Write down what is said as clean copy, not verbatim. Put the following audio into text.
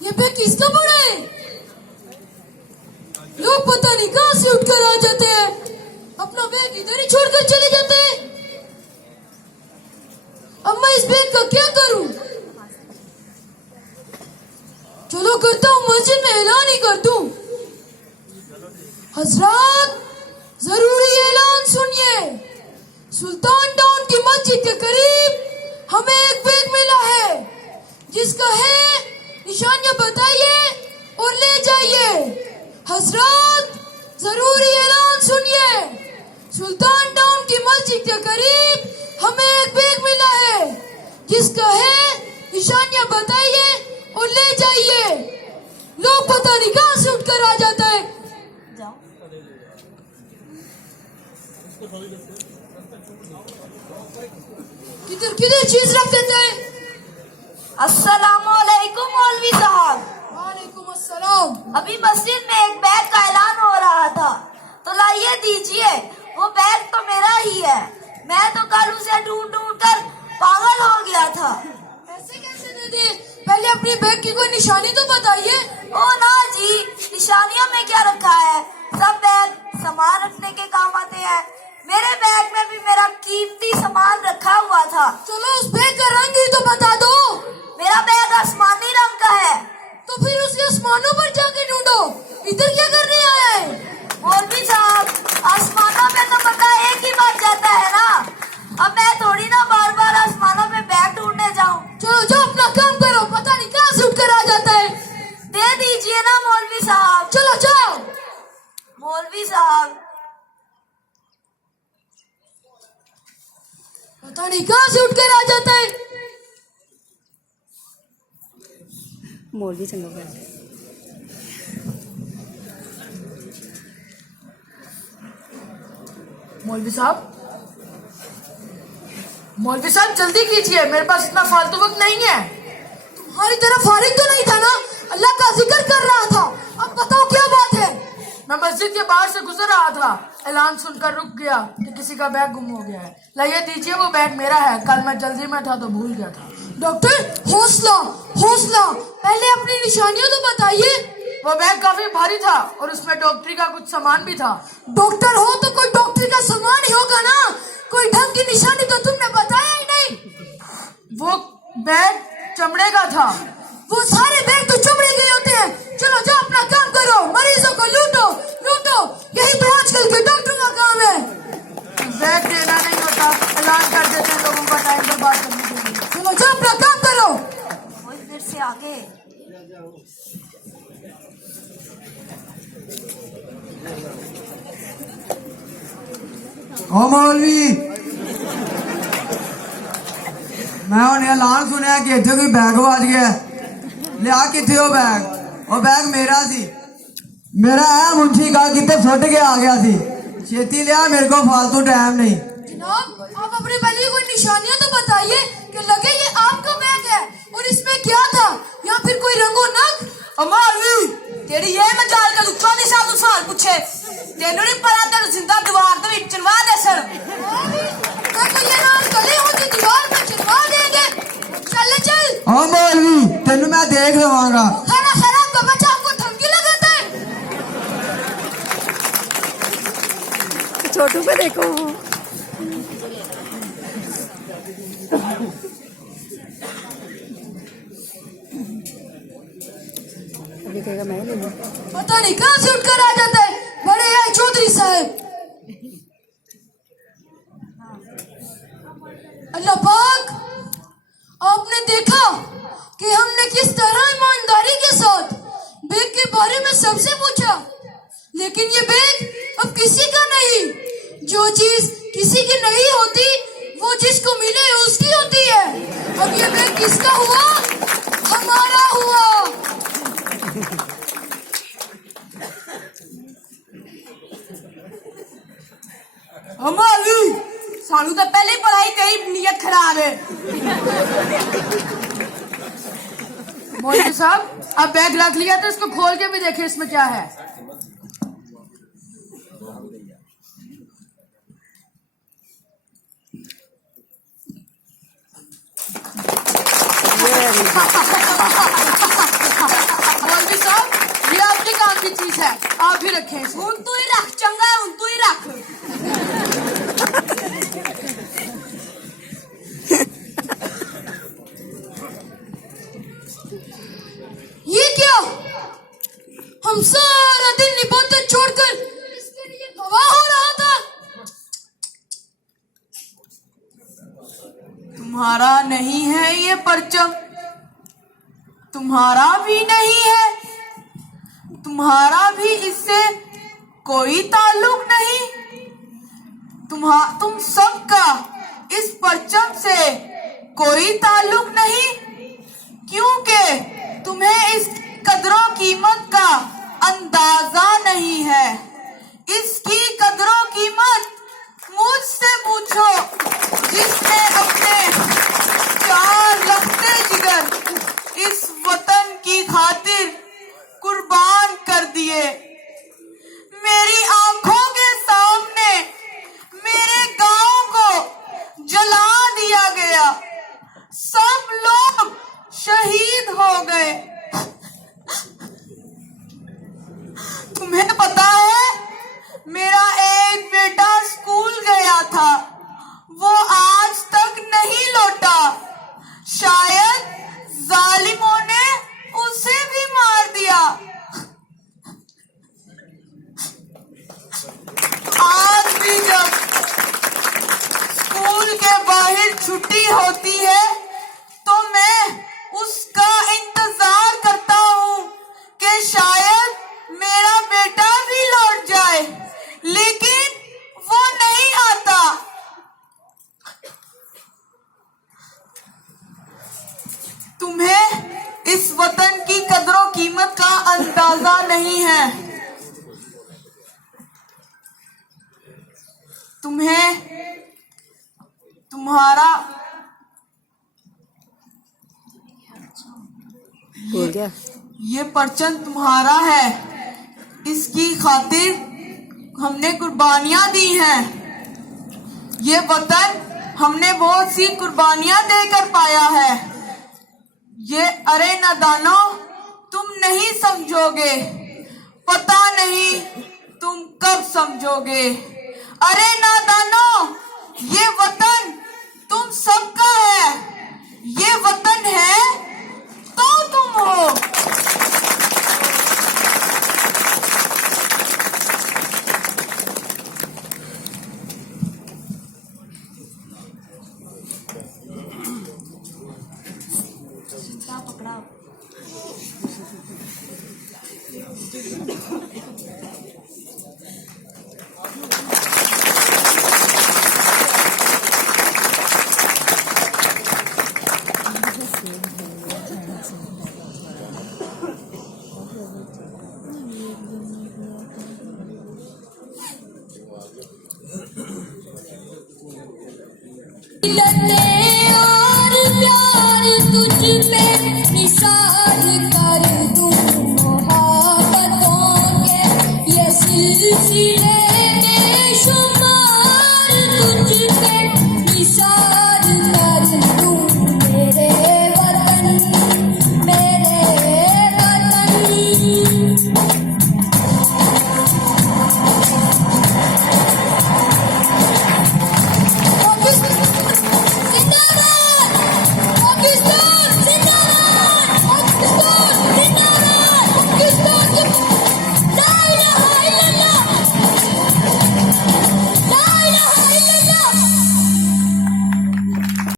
ये बैग किसका पड़ा है? लोग पता नहीं कहां से उठकर आ जाते हैं, अपना बैग इधर ही छोड़कर चले जाते हैं। अब मैं इस बैग का क्या करूं? चलो करता हूं, मस्जिद में ऐलान ही कर दूं। हजरात, जरूरी ऐलान सुनिए। सुल्तान टाउन की मस्जिद के करीब हमें एक बैग मिला है, जिसका है निशानियां बताइए और ले जाइए। हजरात, जरूरी ऐलान सुनिए। सुल्तान टाउन की मस्जिद के करीब हमें एक बैग मिला है, जिसका है निशानियां बताइए और ले जाइए। लोग पता नहीं कहां से उठकर आ जाता है। किधर किधर चीज रख देता है। अस्सलामुअलैकुम मौलवी साहब। वालेकुम अस्सलाम। अभी मस्जिद में एक बैग का ऐलान हो रहा था, तो लाइए दीजिए। वो बैग तो मेरा ही है, मैं तो कल उसे ढूंढ ढूंढ कर पागल हो गया था। ऐसे कैसे दे दे? पहले अपनी बैग की कोई निशानी तो बताइए। ओ ना जी, निशानियों में क्या रखा है? सब बैग सामान रखने के काम आते हैं। मेरे बैग में भी मेरा कीमती सामान रखा हुआ था। चलो उस बैग का रंग ही तो बता दो। मेरा बैग आसमानी रंग का है। तो फिर उसके आसमानों पर जाके ढूंढो, इधर क्या करने आया है? मौलवी साहब, आसमानों में तो पता एक ही बात जाता है ना। अब मैं थोड़ी ना बार बार आसमानों में बैग ढूंढने जाऊं। चलो जाओ अपना काम करो, पता नहीं कहां से उठकर आ जाता है। दे दीजिए ना मौलवी साहब। चलो जाओ। मौलवी साहब, पता नहीं कहां से उठकर आ जाता है। मौलवी चंगा मौलवी साहब, मौलवी साहब जल्दी कीजिए, मेरे पास इतना फालतू वक्त नहीं है। तुम्हारी तरफ फारिग तो नहीं था ना? अल्लाह का जिक्र कर रहा था। अब बताओ क्या बात है? मैं मस्जिद के बाहर से गुजर रहा था, ऐलान सुनकर रुक गया कि किसी का बैग गुम हो गया है। लाइए दीजिए, वो बैग मेरा है, कल मैं जल्दी में था तो भूल गया था। डॉक्टर, हौसला हौसला, पहले अपनी निशानियां तो बताइए। वो बैग काफी भारी था और उसमें डॉक्टरी का कुछ सामान भी था। डॉक्टर हो तो कोई डॉक्टरी का सामान ही होगा ना, कोई ढंग की निशानी तो तुमने बताया ही नहीं। वो बैग चमड़े का था। वो सारे बैग तो चमड़े के होते हैं। चलो जाओ अपना काम करो, मरीजों को लूटो लूटो, यही तो आजकल के डॉक्टरों का काम है। बैग देना नहीं होता, ऐलान कर देते हैं लोगों का टाइम बर्बाद करने के लिए। चलो जाओ अपना काम करो। वो फिर से आगे। ओ मौलवी, मैं उन्हें ऐलान सुनिया कि इतने कोई बैग बज गया। लिया किथे हो बैग? वो बैग मेरा सी, मेरा है मुंशी का, कितने फुट के आ गया सी। छेती लिया, मेरे को फालतू टाइम नहीं। जनाब, आप अपनी पहले कोई निशानियां तो बताइए कि लगे ये आपका बैग है और इसमें क्या था, या फिर कोई रंगो नग। मौलवी, तेरी ये मजाल का दुखा नहीं साल सवाल पूछे, तेनू नहीं पता तेरे जिंदा दीवार दे विच चनवा दे सर। मैं कोई ऐलान करे हो कि दीवार में चढ़वा देंगे। चल चल। ओ मौलवी, तेनू मैं देख लवांगा। खाना खराब का बच्चा आपको धमकी लगाता है। छोटू पे देखो। अभी कहेगा मैं ले लूं। पता नहीं कहां से उठकर आ जाता है। बड़े आए चौधरी साहब। अल्लाह पाक, आपने देखा कि हमने किस तरह ईमानदारी के साथ बैग के बारे में सबसे पूछा, लेकिन ये बैग अब किसी का नहीं। जो चीज किसी की नहीं होती वो जिसको मिले उसकी होती है। अब ये बैग किसका हुआ? हमारा हुआ। मौलवी, सानू तो पहले ही पढ़ाई तेरी नीयत खराब है। मौलवी साहब, अब बैग रख लिया तो इसको खोल के भी देखे इसमें क्या है। Very good. रखे इसे। हूं तू ही रख चंगा, हूं तू ही रख। ये क्या? हम सारा दिन निबंधन छोड़कर इसके लिए गवाह हो रहा था। तुम्हारा नहीं है ये परचम, तुम्हारा भी नहीं है, तुम्हारा भी इससे कोई ताल्लुक नहीं। तुम सबका इस परचम से कोई ताल्लुक नहीं, क्योंकि तुम्हें इस कदरों कीमत का अंदाजा नहीं है। इसकी कदरों कीमत मुझसे पूछो, जिसने अपने 4 लखते जिगर इस वतन की खातिर कुर्बान कर दिए। मेरी आंखों के सामने मेरे गांव को जला दिया गया, सब लोग शहीद हो गए। तुम्हें पता है, मेरा एक बेटा स्कूल गया था, वो आज तक नहीं लौटा। शायद जालिमों ने उसे भी मार दिया। आज भी जब स्कूल के बाहर छुट्टी होती है तो मैं उसका इंतजार करता हूँ कि शायद मेरा बेटा भी लौट जाए, लेकिन वो नहीं आता। तुम्हें इस वतन की कदरों कीमत का अंदाजा नहीं है। तुम्हें तुम्हारा बोल गया। ये परचम तुम्हारा है, इसकी खातिर हमने कुर्बानियां दी हैं। ये वतन हमने बहुत सी कुर्बानियां देकर पाया है। ये अरे नादानो, तुम नहीं समझोगे, पता नहीं तुम कब समझोगे। अरे नादानो, ये वतन तुम सबका है, ये वतन है तो तुम हो। लत